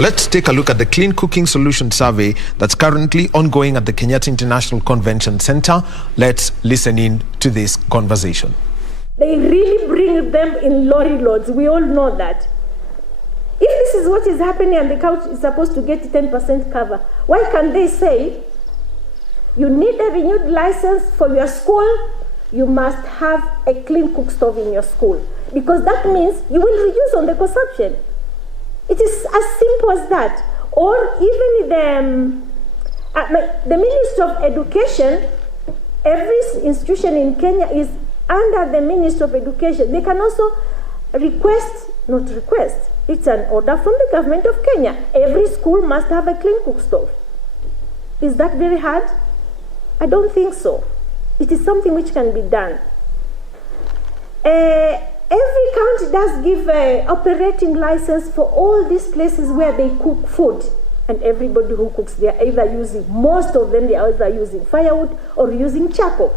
Let's take a look at the Clean Cooking Solution Survey that's currently ongoing at the Kenyatta International Convention Center. Let's listen in to this conversation. They really bring them in lorry loads. We all know that. If this is what is happening and the county is supposed to get 10% cover, why can't they say, you need a renewed license for your school, you must have a clean cook stove in your school? Because that means you will reduce on the consumption. It is as simple as that. Or even the Ministry of Education, every institution in Kenya is under the Ministry of Education. They can also not request, it's an order from the government of Kenya. Every school must have a clean cook stove. Is that very hard? I don't think so. It is something which can be done. Every county does give an operating license for all these places where they cook food. And everybody who cooks, they are either most of them, they are either using firewood or using charcoal,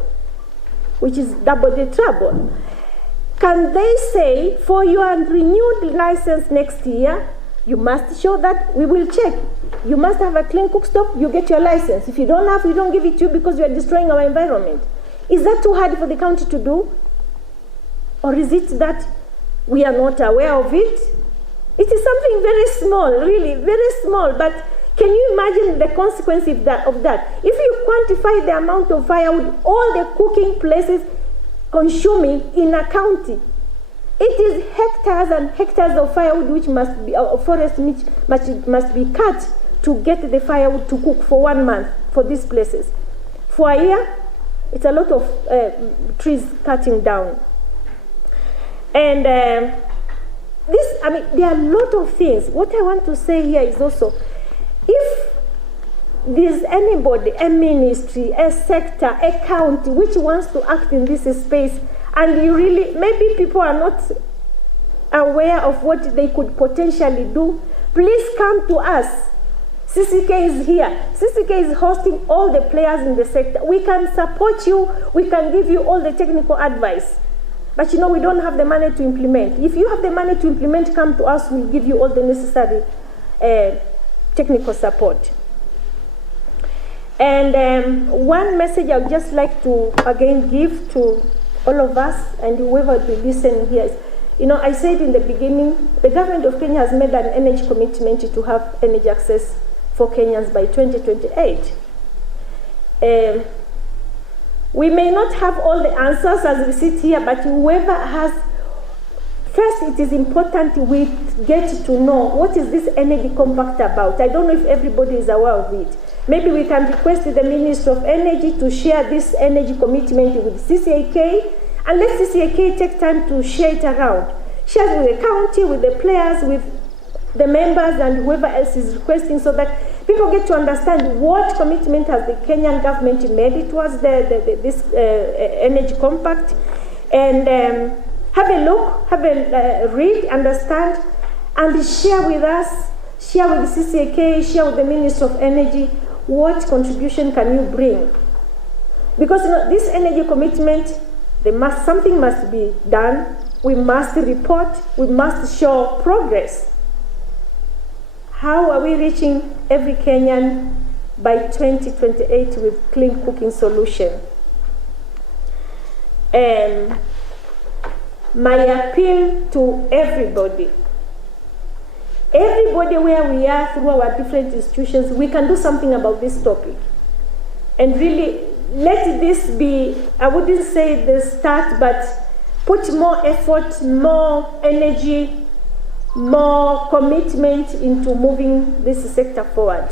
which is double the trouble. Can they say, for your renewed license next year, you must show that we will check. You must have a clean cook stove, you get your license. If you don't have, we don't give it to you because you are destroying our environment. Is that too hard for the county to do? Or is it that we are not aware of it? It is something very small, really, very small, but can you imagine the consequence of that? If you quantify the amount of firewood, all the cooking places consuming in a county, it is hectares and hectares of firewood which must be, forest which must be cut to get the firewood to cook for 1 month for these places. For a year, it's a lot of trees cutting down. And there are a lot of things. What I want to say here is also, if there's anybody, a ministry, a sector, a county, which wants to act in this space, and you really, maybe people are not aware of what they could potentially do, please come to us. KICC is here. KICC is hosting all the players in the sector. We can support you. We can give you all the technical advice. But we don't have the money to implement. If you have the money to implement, come to us. We'll give you all the necessary technical support. And one message I would just like to again give to all of us and whoever will be listening here is, I said in the beginning, the government of Kenya has made an energy commitment to have energy access for Kenyans by 2028. We may not have all the answers as we sit here, but whoever has, first it is important we get to know what is this energy compact about. I don't know if everybody is aware of it. Maybe we can request the Minister of Energy to share this energy commitment with KICC, and let KICC take time to share it around. Share it with the county, with the players, with the members and whoever else is requesting, so that people get to understand what commitment has the Kenyan government made towards this energy compact, and have a look, have a read, understand, and share with us, share with KICC, share with the Minister of Energy, what contribution can you bring? Because this energy commitment, something must be done, we must report, we must show progress. How are we reaching every Kenyan by 2028 with clean cooking solution? My appeal to everybody where we are through our different institutions, we can do something about this topic. And really, let this be, I wouldn't say the start, but put more effort, more energy, more commitment into moving this sector forward.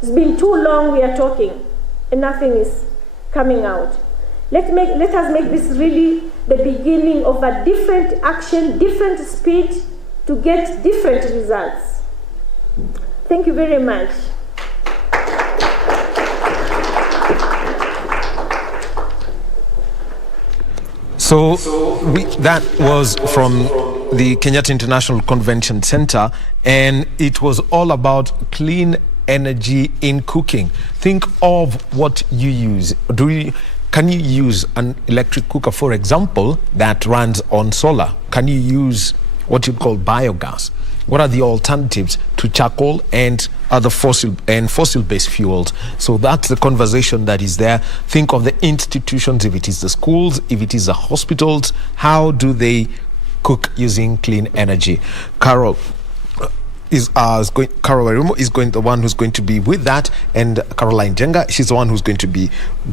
It's been too long we are talking and nothing is coming out. Let us make this really the beginning of a different action, different speed to get different results. Thank you very much. So that was from the Kenyatta International Convention Center, and it was all about clean energy in cooking. Think of what you use. Can you use an electric cooker, for example, that runs on solar? Can you use what you call biogas? What are the alternatives to charcoal and other fossil-based fuels? So that's the conversation that is there. Think of the institutions, if it is the schools, if it is the hospitals, how do they cook using clean energy? Carol Wairimu is the one who's going to be with that, and Caroline Jenga, she's the one who's going to be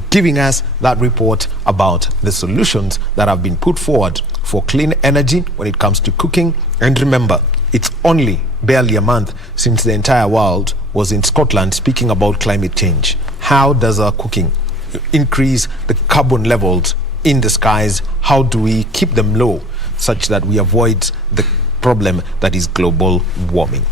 giving us that report about the solutions that have been put forward for clean energy when it comes to cooking. And remember, it's only barely a month since the entire world was in Scotland speaking about climate change. How does our cooking increase the carbon levels in the skies? How do we keep them low such that we avoid the problem that is global warming?